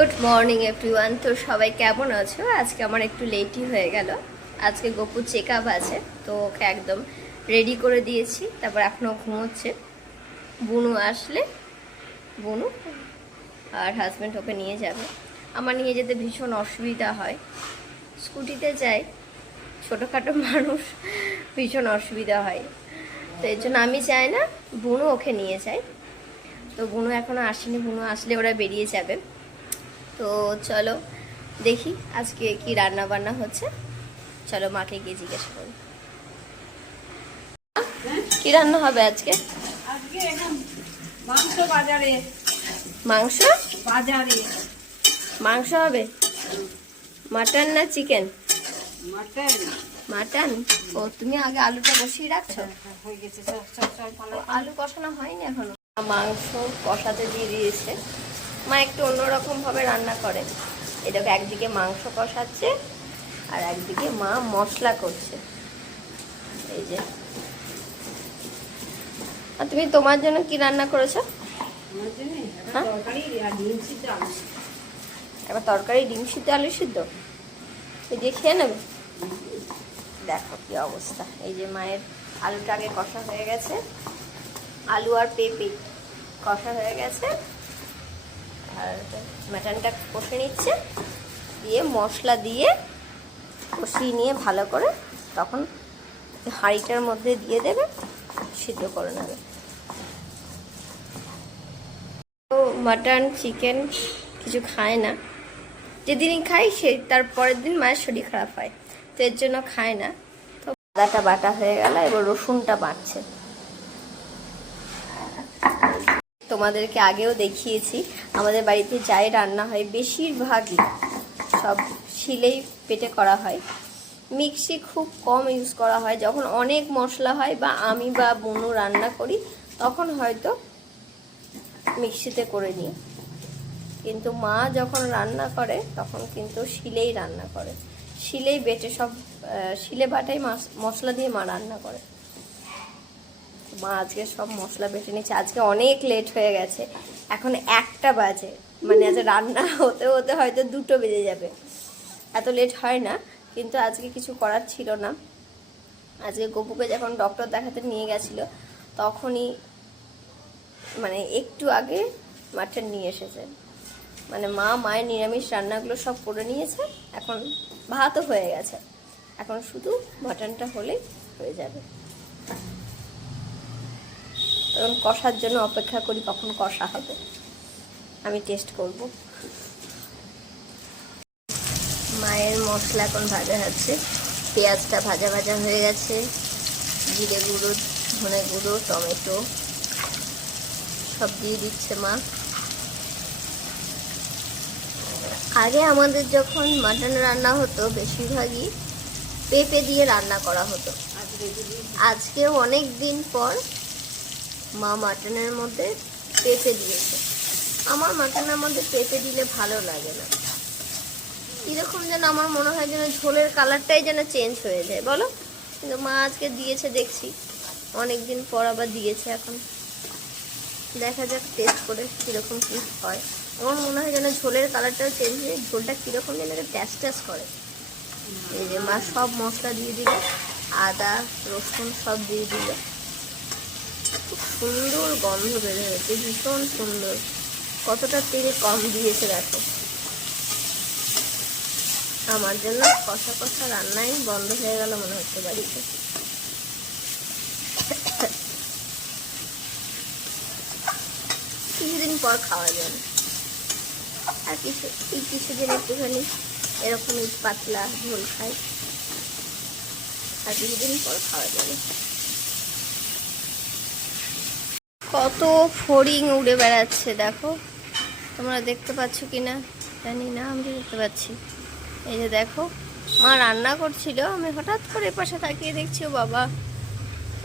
Good morning everyone. তো সবাই কেমন আছো? আজকে আমার একটু লেটই হয়ে গেল। আজকে গপুর চেক আপ আছে, তো ওকে একদম রেডি করে দিয়েছি। তারপর এখনও ঘুমোচ্ছে। বুনু আসলে বুনু আর হাজব্যান্ড ওকে নিয়ে যাবে। আমার নিয়ে যেতে ভীষণ অসুবিধা হয়, স্কুটিতে যাই, ছোটোখাটো মানুষ, ভীষণ অসুবিধা হয়। তো এর জন্য আমি চাই না বুনু ওকে নিয়ে যায়। তো বুনু এখনও আসেনি, বুনু আসলে ওরা বেরিয়ে যাবে। তো চলো দেখি আজকে কি রান্না বান্না হচ্ছে। চলো মাকে গিয়ে জিজ্ঞাসা করি কি রান্না হবে আজকে। মাংস বাজারে, মাংস বাজারে মাংস হবে। মাটন না চিকেন? মাটন। মাটন। ও তুমি আগে আলুটা বসিয়ে রাখছো? হয়ে গেছে, আলু কষানো হয়নি এখনো। মাংস কষাতে দিয়ে দিয়েছে। মা একটু অন্যরকম ভাবে রান্না করে। এটাকে একদিকে মাংস কষাচ্ছে আর একদিকে মা মশলা করছে। এই যে। আর তুমি তোমার জন্য কি রান্না করেছো? এবার তরকারি, ডিম সিদ্ধ, আলু সিদ্ধ এই দিয়ে খেয়ে নেবে। দেখো কি অবস্থা। এই যে মায়ের আলুটা আগে কষা হয়ে গেছে, আলু আর পেঁপে কষা হয়ে গেছে, আর মাটনটা কষে নিচ্ছে, দিয়ে মশলা দিয়ে কষিয়ে নিয়ে ভালো করে তখন হাঁড়িটার মধ্যে দিয়ে দেবে, সিদ্ধ করে নেবে। তো মাটন চিকেন কিছু খায় না, যেদিনই খাই সে তার পরের দিন মায়ের শরীর খারাপ হয়, তো এর জন্য খায় না। তো আদাটা বাটা হয়ে গেল, এবার রসুনটা বাটছে। তোমাদেরকে আগেও দেখিয়েছি আমাদের বাড়িতে যাই রান্না হয় বেশিরভাগই সব শিলেই পেটে করা হয়। মিক্সি খুব কম ইউজ করা হয়। যখন অনেক মশলা হয় বা আমি বা বুনু রান্না করি তখন হয়তো মিক্সিতে করে নিই, কিন্তু মা যখন রান্না করে তখন কিন্তু শিলেই রান্না করে। শিলেই বেটে সব, শিলে বাটাই মশলা দিয়ে মা রান্না করে। মা আজকে সব মশলা বেটে নিচ্ছে। আজকে অনেক লেট হয়ে গেছে, এখন 1টা বাজে, মানে আজ রান্না হতে হতে হয়তো 2টো বেজে যাবে। এত লেট হয় না, কিন্তু আজকে কিছু করার ছিল না। আজকে গপুকে যখন ডক্টর দেখাতে নিয়ে গেছিলো তখনই মানে একটু আগে মাটন নিয়ে এসেছে। মানে মায়ের নিরামিষ রান্নাগুলো সব করে নিয়েছে, এখন ভাতও হয়ে গেছে, এখন শুধু মাটনটা হলেই হয়ে যাবে। তখন কষার জন্য অপেক্ষা করি, কখন কষা হবে আমি টেস্ট করব। মায়ের মশলা এখন ভাজা হচ্ছে, পেঁয়াজটা ভাজা ভাজা হয়ে গেছে, জিরে গুঁড়ো, ধনে গুঁড়ো, টমেটো সব দিয়ে দিচ্ছে মা। আগে আমাদের যখন মাটন রান্না হতো বেশিরভাগই পেঁপে দিয়ে রান্না করা হতো। আজকে অনেক দিন পর মা মাটনের মধ্যে পেঁপে দিয়েছে। আমার মাটনের মধ্যে পেঁপে দিলে ভালো লাগে না, এরকম যেন আমার মনে হয় যেন ঝোলের কালারটাই যেন চেঞ্জ হয়ে যায়, বলো। কিন্তু মা আজকে দিয়েছে, দেখছি অনেক দিন পর আবার দিয়েছে। এখন দেখা যাক টেস্ট করে কীরকম কী হয়। আমার মনে হয় যেন ঝোলের কালারটাও চেঞ্জ হয়ে ঝোলটা কীরকম যেন ট্যাস ট্যাস করে। এই যে মা সব মশলা দিয়ে দিল, আদা রসুন সব দিয়ে দিল, খুব সুন্দর গন্ধ বের হয়েছে, ভীষণ সুন্দর। কতটা তেল কম দিয়েছে দেখো। আমার জন্য কষা কষা রান্নাই বন্ধ হয়ে গেল মনে হচ্ছে বাড়িতে। কিছুদিন পর খাওয়া যাবে, আর কিছুদিন একটুখানি এরকম পাতলা ঝোল খাই, আর কিছুদিন পর খাওয়া যাবে। কত ফড়িং উড়ে বেড়াচ্ছে দেখো, তোমরা দেখতে পাচ্ছ কিনা জানি না, আমি দেখতে পাচ্ছি। এই যে দেখো, মা রান্না করছিল, আমি হঠাৎ করে পাশে তাকিয়ে দেখছি, ও বাবা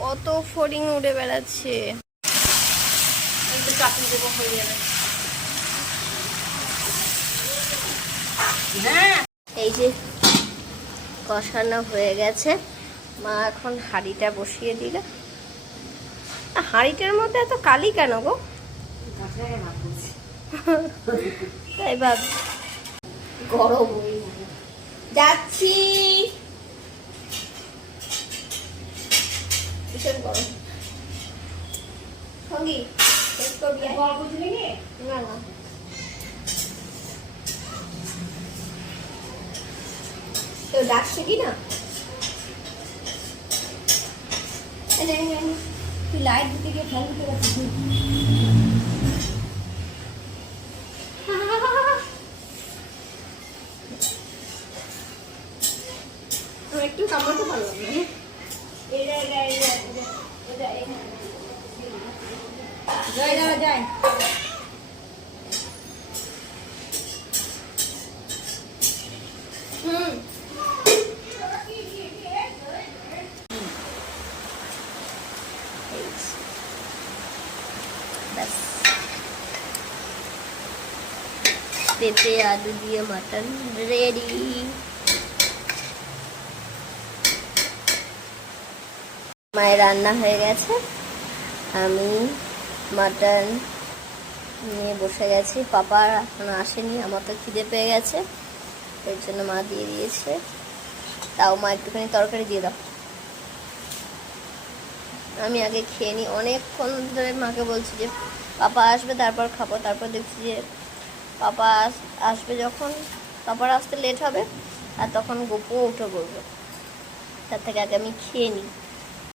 কত ফড়িং উড়ে বেড়াচ্ছে। এই যে কষানো হয়ে গেছে, মা এখন হাঁড়িটা বসিয়ে দিল। হাঁড়িটার মধ্যে এত কালি কেন গো? তাই ভাব গরম যাচ্ছি, ভীষণ গরম। সঙ্গী টেস্ট করবি? না না, কেউ ডাকছে কি না? তুই লাইট দিতে গিয়ে ফোন দিতে পারছিস? একটু কামাতে পারলাম না। যায় পেঁপে আলু দিয়ে মাটন রেডি। মায়ের রান্না হয়ে গেছে, আমি মাটন নিয়ে বসে গেছি। পাপা এখনো আসেনি, আমার তো খিদে পেয়ে গেছে, এর জন্য মা দিয়ে দিয়েছে। তাও মা একটুখানি তরকারি দিয়ে দাও, আমি আগে খেয়ে নিই। অনেকক্ষণ ধরে মাকে বলছি যে পাপা আসবে তারপর খাবো, তারপর দেখছি যে পাপা আসবে যখন, পাপার আসতে লেট হবে আর তখন গপু উঠে পড়বে, তার থেকে আগে আমি খেয়ে নিই।